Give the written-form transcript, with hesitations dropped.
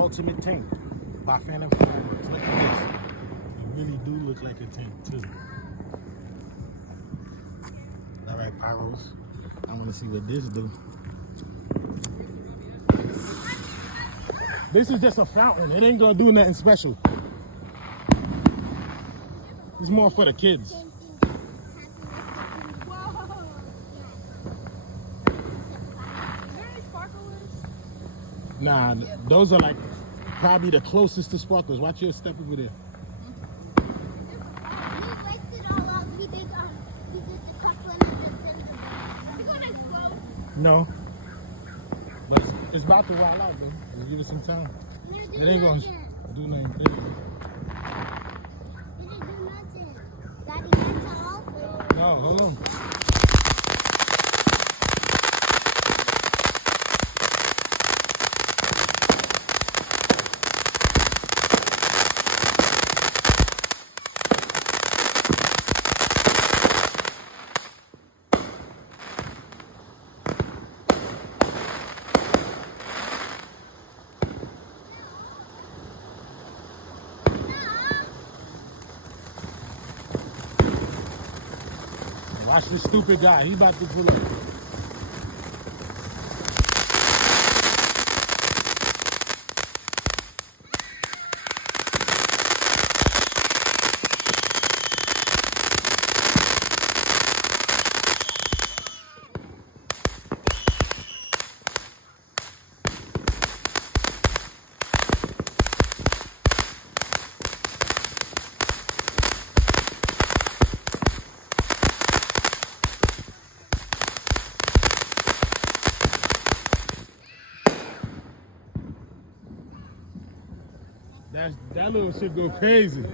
ultimate tank by Phantom Fireworks. Look at this. It really do look like a tank too. All right, Pyros. I want to see what this do. This is just a fountain. It ain't gonna do nothing special. It's more for the kids. Nah, those are like probably the closest to sparklers. Watch your step over there. No. But it's about to roll out, though. Just give it some time. It ain't gonna do nothing. Daddy, that's all. No, hold on. Watch this stupid guy. He about to pull up. That little shit go crazy.